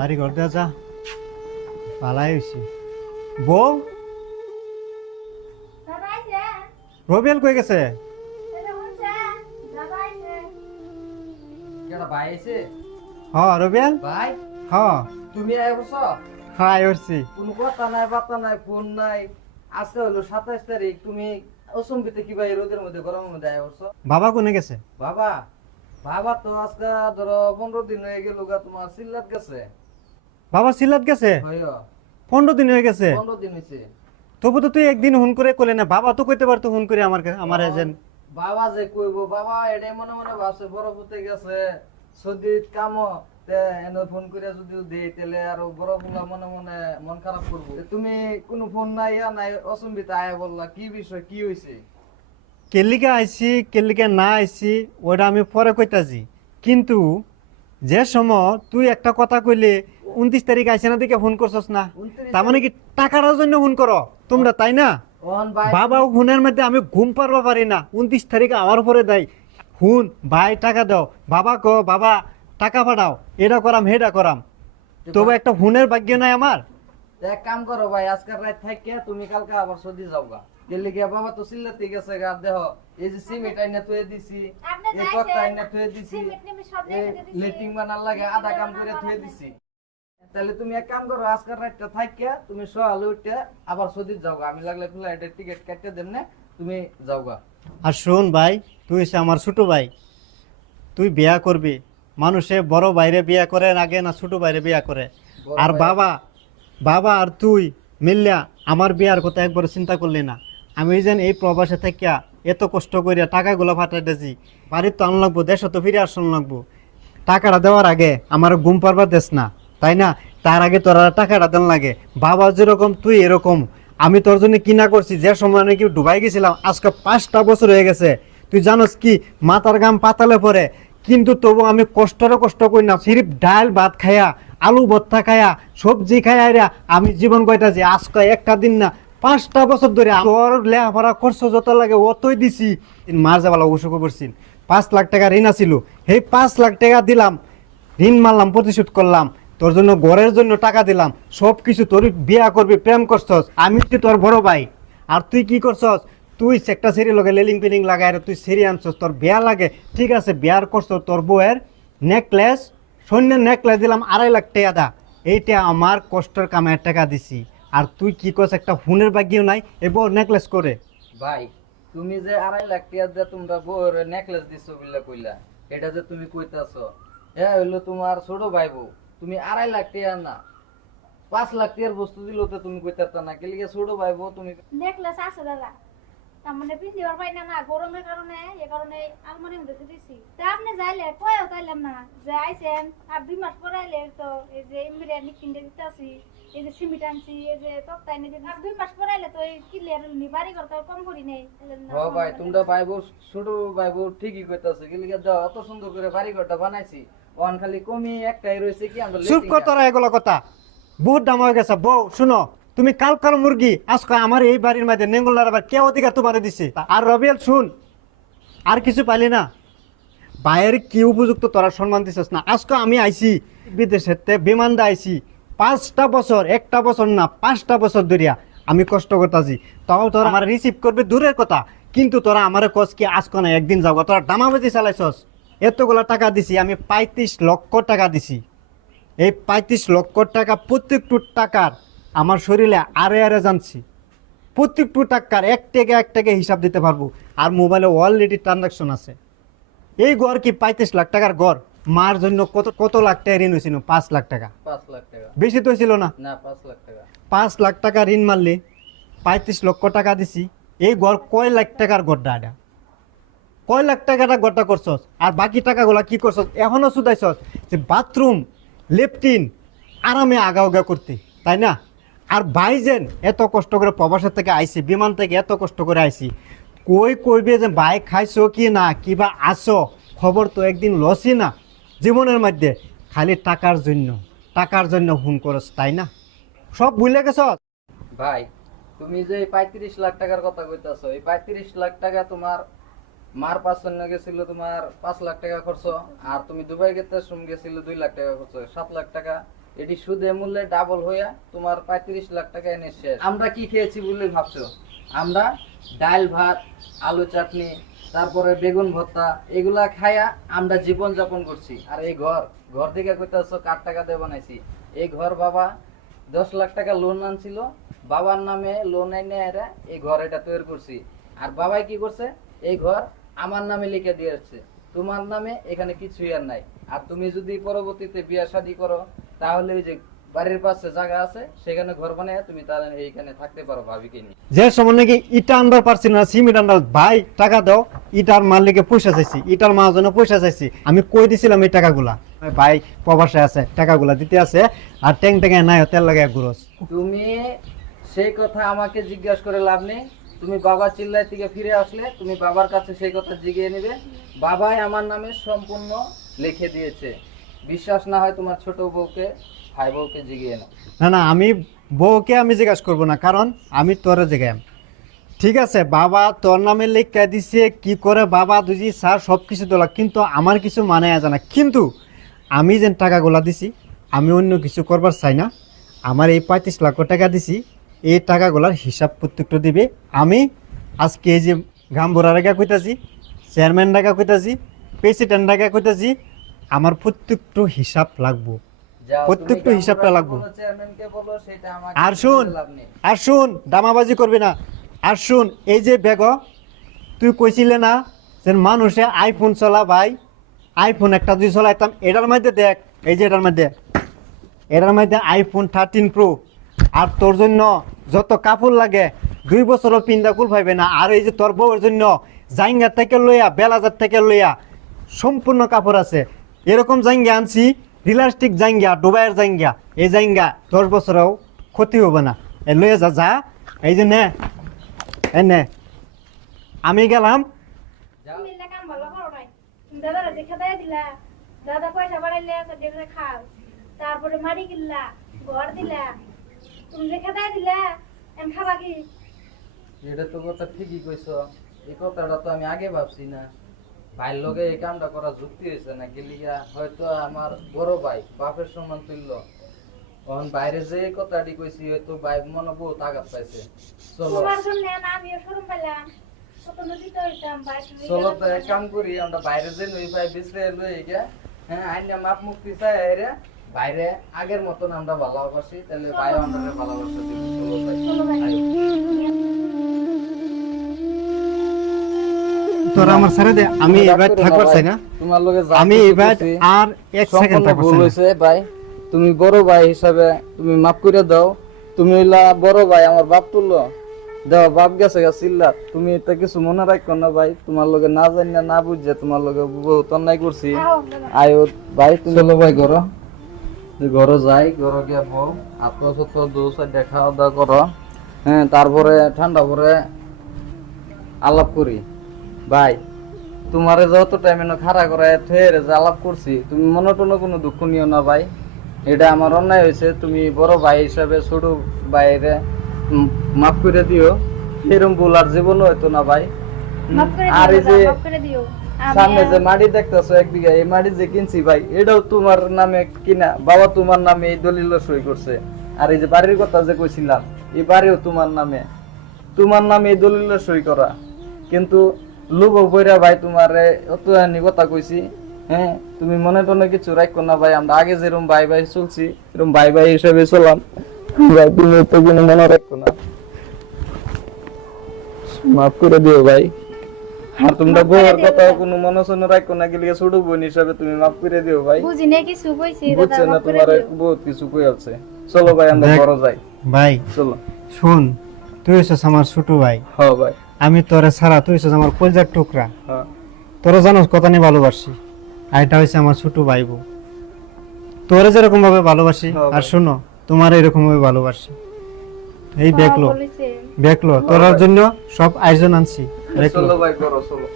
বাড়ি ঘর দেওয়া যা পালাই হয়েছে। বউ রবিয়াল কই গেছে? ভাই এসে হ্যাঁ রবিয়াল, ভাই হ্যাঁ তুমি আয় বসো। হ্যাঁ আইছি। কোনো কথা নাই বার্তা নাই ফোন নাই। আজকে হলো 27 তারিখ, তুমি অসম্বিতে কি ভাই রোদের মধ্যে গরমের মধ্যে আয় বসো। বাবা কোনে গেছে? বাবা বাবা তো আজকে ধরো 15 দিন হয়ে গেল গা, তোমার সিল্লাত গেছে। বাবা সিলাত গেছে? হয় 15 দিন হয়ে গেছে। 15 দিন হয়েছে। তবু তো তুই একদিন ফোন করে কইলে না, বাবা তো কইতে পারতো ফোন করে আমার এজেন্ট। বাবা যে কইব, বাবা এটাই মনে মনে ভাবছে বরফ হতে গেছে সদিত কাম এনে ফোন করে যদি দেই তাহলে আরো বরফ মনে মনে মন খারাপ করবো। তুমি কোনো ফোন নাই ইয়া নাই, অসম্বিত আয়া বললা কি বিষয় কি হয়েছে? কেলিকে আইছি কেলিকে না আইছি ওটা আমি পরে কইতাছি, কিন্তু যে সময় তুই একটা কথা কইলে 29 তারিখ আইছে না দেখে ফোন করছস না, 29 তার মানে কি টাকাটার জন্য ফোন করো তোমরা, তাই না? ওহন ভাই বাবা ফোনের মধ্যে আমি ঘুম পারবা পারি না, 29 তারিখে আমার পরে দেয় ফোন, ভাই টাকা দাও, বাবা কো বাবা টাকা পাঠাও, এটা করাম হেটা করাম, তবে একটা ফোনের ভাগ্য নাই আমার। এক কাম করো ভাই, আজকের রাত থাকে তুমি কালকে আবার সদি যাও গা। গেলে গিয়া বাবা তো সিল্লাতে গেছে গা, দেহ এই যে সিমেন্ট আইনা থুয়ে দিছি, এই তক্তা আইনা থুয়ে দিছি, এই লেটিং বানার লাগে আধা কাম করে থুয়ে দিছি। তাহলে তুমি এক কাম করো, আজকের রাতটা থাকিয়া তুমি সকালে উঠে আবার সদি যাও গা। আমি লাগলে ফ্লাইটের টিকিট কাটতে দেন না, তুমি যাও গা। আর শোন ভাই, তুই হচ্ছে আমার ছোট ভাই, তুই বিয়া করবি, মানুষে বড় বাইরে বিয়া করে আগে না ছোট বাইরে বিয়া করে। বড় আর ভাই- বাবা বাবা আর তুই মিললা আমার বিয়ার কথা একবার চিন্তা করলি না। আমি যেন এই প্রবাসে থাকিয়া এত কষ্ট করিয়া টাকাগুলো ফাটাই দিয়েছি, বাড়ির তো আন লাগবো, দেশে তো ফিরে আসন লাগবো, টাকাটা দেওয়ার আগে আমার ঘুম পারবার দেশ না, তাই না? তার আগে তোরা টাকাটা দেন লাগে। বাবা যেরকম তুই এরকম। আমি তোর জন্য কিনা করছি, যে সময় নাকি ডুবাই গেছিলাম, আজকে 5টা বছর হয়ে গেছে। তুই জানোস কি মাথার গাম পাতালে পরে, কিন্তু তবু আমি কষ্ট করি না, সিরিফ ডাল ভাত খায়া, আলু ভর্তা খায়া, সবজি খায়া রে আমি জীবন কয়টাছি। আজকে একটা দিন না, 5টা বছর ধরে তোর লেখাপড়া খরচ যত লাগে অতই দিছি। মার যাবার অবশ্য করছি, 5 লাখ টাকা ঋণ আছিল, সেই 5 লাখ টাকা দিলাম, ঋণ মারলাম, প্রতিশোধ করলাম, তোর জন্য ঘরের জন্য টাকা দিলাম, সব কিছু তোর বিয়া করবি, প্রেম করছস, আমি তো তোর বড় ভাই। আর তুই কি করছস? তুই একটা সেরি লগে লেলিং পেলিং লাগাই তুই সেরি আনছস, তোর বিয়া লাগে, ঠিক আছে বিয়ার করছস, তোর বউয়ের নেকলেস, সৈন্যের নেকলেস দিলাম 2.5 লাখ টাকা দা, এইটা আমার কষ্টের কামাইয়ের টাকা দিছি। আর তুই কি করছ, একটা ফোনের ভাগ্যও নাই এবার নেকলেস করে। ভাই তুমি যে 2.5 লাখ টাকা দিয়ে তোমরা বউর নেকলেস দিছো বিল্লা কইলা, এটা যে তুমি কইতাছো এ হইলো তোমার ছোট ভাই বউ। তুমি 2.5 লাখ টাকা না 5 লাখ টাকার বস্তু দিলো তো তুমি কইতারতা না, কেলিগে ছোট ভাই বউ তুমি। নেকলেস আছে দাদা, তার মানে পিন্ধিবার পাই না, গরমের কারণে এ কারণে আলমারির মধ্যে দিছি। তা আপনি যাইলে কয়েও তাইলেন না যে আইছেন, আর 2 মাস পরে আইলে তো এই যে এমবিরিয়ানি কিনে দিতে আসি, এই যে সিমেন্ট আনছি, এই যে তক্তা এনে দিতে, আর 2 মাস পরে আইলে তো এই কিলিয়ার বাড়ি ঘর তো আর কম করি নেই। হ ভাই তোমরা ভাই বউ ছোট ভাই বউ ঠিকই কইতাছে, কেলিগে দাও এত সুন্দর করে বাড়ি ঘরটা বানাইছি, ওয়ান খালি কমি একটাই রইছে কি আমরা চুপ কর তোরা এগুলো কথা, বহুত দাম হয়ে গেছে। বউ শুনো, তুমি কালকার মুরগি, আজকে আমার এই বাড়ির মধ্যে নেঙ্গুলার আবার কে অধিকার তোমার দিছে? আর রবিয়াল শুন, আর কিছু পাইলি না, বাইরের কি উপযুক্ত তোরা সম্মান দিছিস না। আজকে আমি আইছি বিদেশের বিমান দিয়ে আইছি, 5টা বছর, একটা বছর না 5টা বছর ধরিয়া আমি কষ্ট করতেছি, তাও তোরা আমার রিসিভ করবে দূরের কথা, কিন্তু তোরা আমার কস কি আজকে না একদিন যাবো, তোরা ডামাবাজি চালাইছস। এতগুলো টাকা দিছি আমি, 35 লক্ষ টাকা দিছি। এই 35 লক্ষ টাকা প্রত্যেকটু টাকার আমার শরীরে আরে আরে জানছি, প্রত্যেকটু টাকার এক টাকা হিসাব দিতে পারবো। আর মোবাইলে অলরেডি ট্রানজাকশন আছে। এই ঘর কি 35 লাখ টাকার ঘর? মার জন্য কত কত লাখ টাকা ঋণ হয়েছিল? 5 লাখ টাকা। 5 লাখ টাকা বেশি তো ছিল না? না 5 লাখ টাকা। 5 লাখ টাকা ঋণ মারলে 35 লক্ষ টাকা দিছি। এই ঘর কয় লাখ টাকার ঘরটা? এটা কয় লাখ টাকাটা ঘরটা করছস, আর বাকি টাকাগুলা কি করছস? এখনো শুধাইছস যে বাথরুম লেফটিন আরামে আগা করতে, তাই না? আর ভাইজেন এত কষ্ট করে প্রবাসের থেকে আইছি, বিমান থেকে এত কষ্ট করে আইছি, কইবে যে ভাই খাইছো কি না, কিবা আসো, খবর তো একদিন লসই না জীবনের মধ্যে। খালি টাকার জন্য ফোন করস, তাই না? সব ভুলে গেছ। ভাই তুমি যে 35 লাখ টাকার কথা কইতাছো, এই 35 লাখ টাকা তোমার মার পাঁচজন্য গেছিল তোমার 5 লাখ টাকা খরচ, আর তুমি দুবাই গেতে গেছিল 2 লাখ টাকা খরচ, 7 লাখ টাকা। এটি সুদে মূল্যে ডাবল হইয়া তোমার 35 লাখ টাকা এনে শেষ। আমরা কি খেয়েছি বলে ভাবছো? আমরা ডাল ভাত, আলু চাটনি, তারপরে বেগুন ভর্তা এগুলা খায়া আমরা জীবন যাপন করছি। আর এই ঘর থেকে কইতাছো কার টাকা দিয়ে বানাইছি? এই ঘর বাবা 10 লাখ টাকা লোন আনছিল, বাবার নামে লোন এনে এরা এই ঘর এটা তৈরি করছি। আর বাবাই কি করছে? এই ঘর আমার নামে লিখে দিয়ে আসছে, তোমার নামে এখানে কিছুই আর নাই। আর তুমি যদি পরবর্তীতে বিয়ে শাদী করো তাহলে ওই যে বাড়ির পাশে জায়গা আছে সেখানে ঘর বানায় তুমি তাহলে এইখানে থাকতে পারো ভাবিকে নিয়ে। যে সময় নাকি ইটা আনবার পারছি না, সিমেন্ট আনবার, ভাই টাকা দাও, ইটার মালিকে পয়সা চাইছি, ইটার মহাজনে পয়সা চাইছি, আমি কই দিছিলাম এই টাকাগুলা, ভাই প্রবাসে আছে টাকাগুলা দিতে আছে, আর ট্যাং ট্যাঙ্গে নাই তেল লাগে গুরস। তুমি সেই কথা আমাকে জিজ্ঞাসা করে লাভ নেই। তুমি বাবা চিল্লাই থেকে ফিরে আসলে তুমি বাবার কাছে সেই কথা জিগিয়ে নেবে। বাবাই আমার নামে সম্পূর্ণ লিখে দিয়েছে। বিশ্বাস না হয় তোমার ছোট বউকে, ভাই বউকে জিগিয়ে নাও। না না, আমি বউকে আমি জিজ্ঞাসা করবো না, কারণ আমি তোরে জিগাম। ঠিক আছে, বাবা তোর নামে লিখে দিছে, কি করে বাবা দুজি স্যার সব কিছু তোলা, কিন্তু আমার কিছু মানে জানা। কিন্তু আমি যে টাকাগুলা দিছি আমি অন্য কিছু করবার চাই না। আমার এই 35 লাখ টাকা দিছি, এই টাকাগুলার হিসাব প্রত্যেকটা দিবে। আমি আজকে এই যে গাম্বুরা রেখা কইতাছি, চেয়ারম্যান রেখা কইতাছি, প্রেসিডেন্ট রেখা কইতাছি, আমার প্রত্যেকটা হিসাব লাগবো, যাও, প্রত্যেকটা তুমি হিসাবটা গামবুড়াকে লাগবে। বলো, চেয়ারম্যানকে বলো, সেটা আমাকে আর শুন, বলে লাভ নেই। আর শুন, দামাবাজি করবি না। আর শুন, এই যে বেগ তুই কইছিলে না যে মানুষে আইফোন চলা, ভাই আইফোন একটা দুই চলাইতাম, এটার মধ্যে দেখ, এই যে এটার মধ্যে আইফোন 13 প্রো। আর তোর জন্য যত কাপড় লাগে 2 বছরও পিন্দা কুল পাইবে না। আর এই যে তোর বউয়ের জন্য জাইঙ্গার থেকে লইয়া বেলাজার থেকে লইয়া সম্পূর্ণ কাপড় আছে। এরকম জাইঙ্গা আনছি, রিলাস্টিক জাইঙ্গা, ডুবাইয়ের জাইঙ্গা। এই জাইঙ্গা 10 বছরেও ক্ষতি হবে না। এ লইয়া যা যা, এই যে নে, এই নে, আমি গেলাম। যাও, তুমি এলে কাম ভালো করো নাই। তুমি দাদারা যে খেদাই দিলা, দাদা পয়সা বাড়াইলে দেখে খাও, তারপরে মারি কিনলা, ঘর দিলা, তুমি যে খেদাই দিলা এম খাবা কি? এটা তো কথা ঠিকই কইছো। এই কথাটা তো আমি আগে ভাবছি না। ভাইয়ের লগে এই কামটা করা যুক্তি হয়েছে না গেলিয়া, হয়তো আমার বড় ভাই বাপের সমান তুললো, তখন বাইরে যে এই কথাটি কইছি হয়তো ভাই মনে বহুত আঘাত পাইছে। চলো তোমার জন্য না আমিও শরম পেলাম, কত নদীতে হইতাম ভাই, তুমি চলো তো এক কাম করি, আমরা বাইরে যে নই ভাই বিছরে লই গিয়া, হ্যাঁ আইনা মাপ মুক্তি চাই রে, বাইরে আগের মতন আমরা ভালোবাসি, তাহলে ভাই আমাদের ভালোবাসা দিবে। চলো ভাই, চলো ভাই। তোরা আমার ছেড়ে দে, আমি এবার থাকবার চাই না। তোমার লগে যা আমি কিছু এবার করছি, আর এক সেকেন্ড সম্পূর্ণ থাকবার ভুল চাই না। হয়েছে ভাই। তুমি বড় ভাই হিসাবে তুমি মাফ করে দাও। তুমি হইলা বড় ভাই, আমার বাপ তুললো, দাও বাপ গেছে গা চিল্লা। তুমি এটা কিছু মনে রাখো না ভাই, তোমার লগে না জানি না বুঝছে তোমার লগে বহুত অন্যায় করছি। আও দাদা। আয়ো ভাই, তুমি চলো ভাই ঘর, ঘরে যাই, ঘরে গিয়ে বউ আপনার দোষা দেখা দাওয়া করো, হ্যাঁ তারপরে ঠান্ডা পরে আলাপ করি। ভাই তোমারে যত টাইমে খাড়া করে ঠের যে আলাপ করছি, তুমি মনে টনে কোনো দুঃখ নিও না ভাই। এটা আমার অন্যায় হয়েছে, তুমি বড় ভাই হিসাবে ছোট ভাইরে মাফ করে দিও। এরকম ভুল আর জীবনও হইতো না ভাই। মাফ করে আর এই দিও যে দাদা, মাফ করে দিও। সামনে যে মাটি দেখতেছো এক বিঘা, এই মাটি যে কিনছি ভাই, এটাও তোমার নামে কিনা, বাবা তোমার নামে এই দলিল সই করছে। আর এই যে বাড়ির কথা যে কইছিলাম, এই বাড়িও তোমার নামে এই দলিল সই করা। কিন্তু লোভ বইরা ভাই তোমারে অত কথা কইছি, হ্যাঁ তুমি মনে টনে কিছু রাখো না ভাই। আমরা আগে যেরকম ভাই ভাই চলছি এরকম ভাই ভাই হিসেবে চলাম ভাই, তুমি তো কোনো মনে রাখো না, মাফ করে দিও ভাই। আর তোমরা বউয়ের কথা কোনো মনোসনে রাখো না, গেলে ছোট বোন হিসাবে তুমি মাফ করে দিও ভাই। বুঝি না কিছু কইছি দাদা, বুঝছে না মাফ করে তোমার দিও। বহুত কিছু কই আছে। চলো ভাই আমরা দেখ, ঘরে যাই, ভাই চলো। শুন, তুই হইছিস আমার ছোট ভাই, হ্যাঁ ভাই, আমি তোরে ছাড়া তুই হইছিস আমার কলজার টুকরা। হ্যাঁ তোরা জানোস কত নিয়ে ভালোবাসি, আর এটা হচ্ছে আমার ছোট ভাই বউ। তোরা যেরকম ভাবে ভালোবাসি, হ্যাঁ আর ভাই। শোনো তোমার এরকম ভাবে ভালোবাসি। এই দেখলো বলেছে। দেখলো তোরার জন্য সব আয়োজন আনছি, দেখলো। চলো ভাই ঘরে চলো।